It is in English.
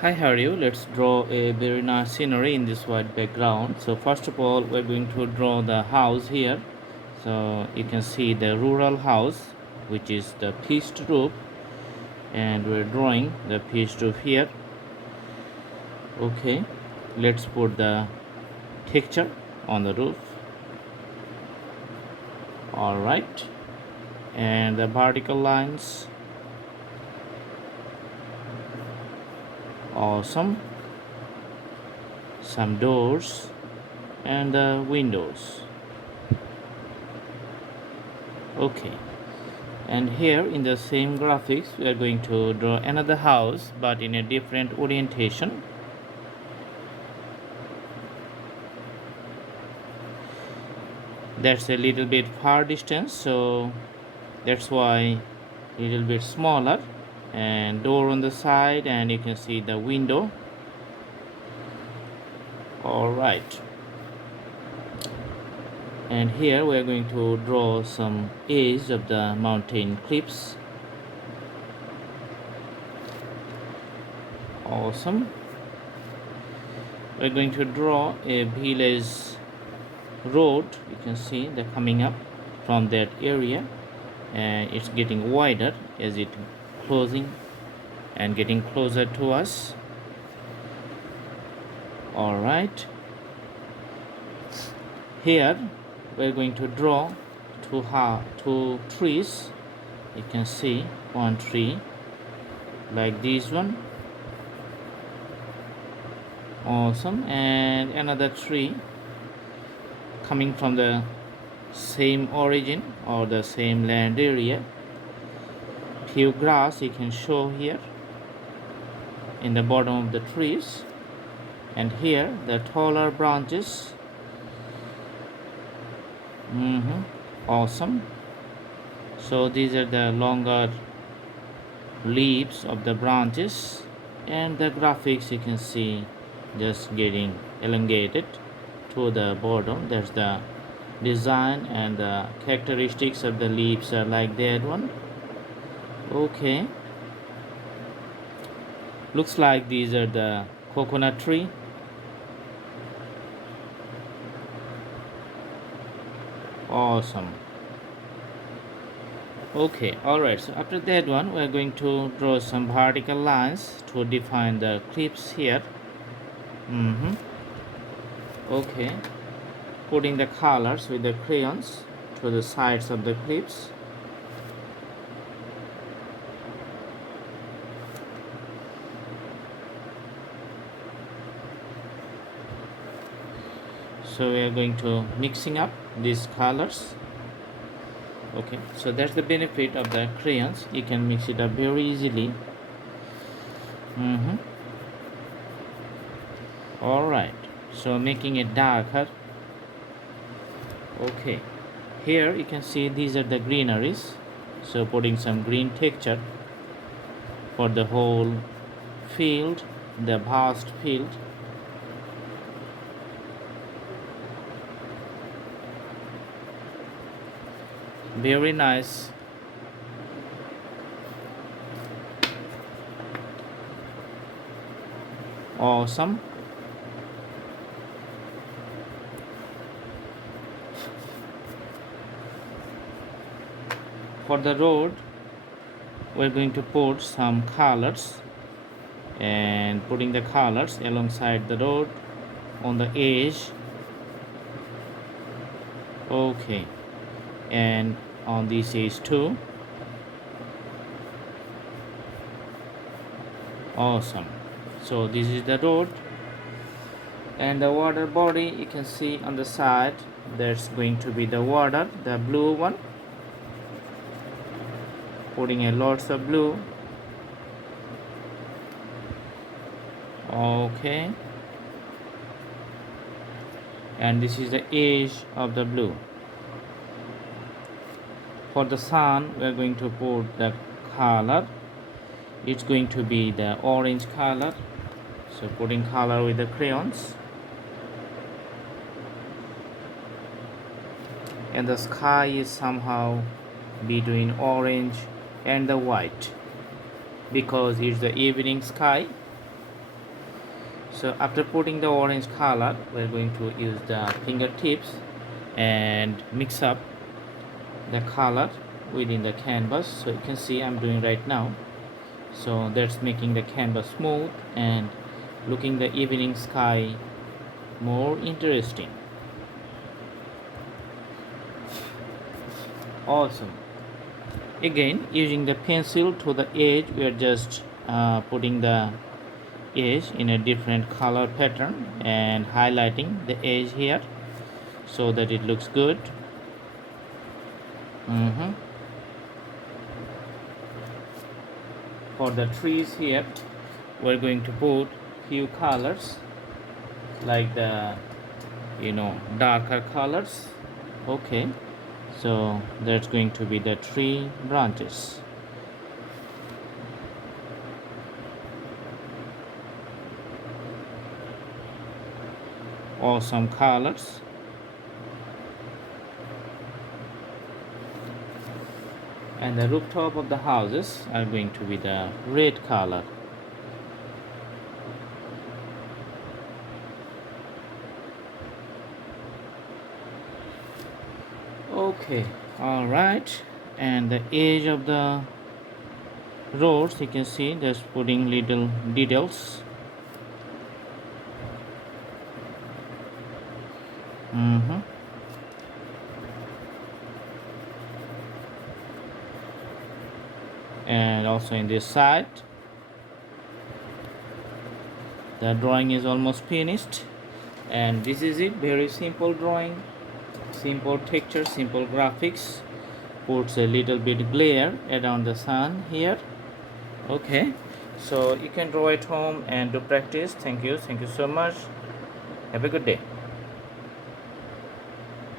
Hi, how are you? Let's draw a very nice scenery in this white background. So first of all, we're going to draw the house here. So you can see the rural house, which is the pitched roof, and we're drawing the pitched roof here. Okay, let's put the texture on the roof. All right, and the vertical lines. Awesome. Some doors and the windows. Okay, and here in the same graphics we are going to draw another house but in a different orientation. That's a little bit far distance, so that's why a little bit smaller, and door on the side, and you can see the window. All right, and here we are going to draw some edge of the mountain cliffs. Awesome. We're going to draw a village road. You can see they're coming up from that area, and it's getting wider as it closing and getting closer to us. All right, here we're going to draw two trees. You can see one tree like this one. Awesome. And another tree coming from the same origin or the same land area. Few grass you can show here in the bottom of the trees, and here the taller branches. Awesome. So these are the longer leaves of the branches, and the graphics you can see just getting elongated to the bottom. There's the design and the characteristics of the leaves are like that one. Okay, looks like these are the coconut tree. Awesome. Okay, all right, so after that one we're going to draw some vertical lines to define the cliffs here. Okay, putting the colors with the crayons to the sides of the cliffs. So we are going to mixing up these colors. Okay, so that's the benefit of the crayons, you can mix it up very easily. All right, so making it darker. Okay, here you can see these are the greeneries, so putting some green texture for the whole field, the vast field. Very nice. Awesome. For the road we're going to put some colors, and putting the colors alongside the road on the edge. Okay, and on this edge too. Awesome. So this is the road, and the water body you can see on the side. There's going to be the water, the blue one, putting a lots of blue. Okay, and this is the edge of the blue. For the sun we are going to put the color. It's going to be the orange color, so putting color with the crayons. And the sky is somehow between orange and the white because it's the evening sky. So after putting the orange color, we're going to use the fingertips and mix up the color within the canvas. So you can see I'm doing right now. So that's making the canvas smooth and looking the evening sky more interesting. Awesome. Again, using the pencil to the edge, we are just putting the edge in a different color pattern and highlighting the edge here so that it looks good. Mhm. For the trees here, we're going to put few colors like the darker colors. Okay, so that's going to be the tree branches. Awesome colors. And the rooftop of the houses are going to be the red color. Okay, all right. And the edge of the roads, you can see just putting little details. Mm-hmm. And also in this side, the drawing is almost finished. And this is it, very simple drawing, simple texture, simple graphics. Puts a little bit glare around the sun here. Okay, so you can draw at home and do practice. Thank you so much. Have a good day.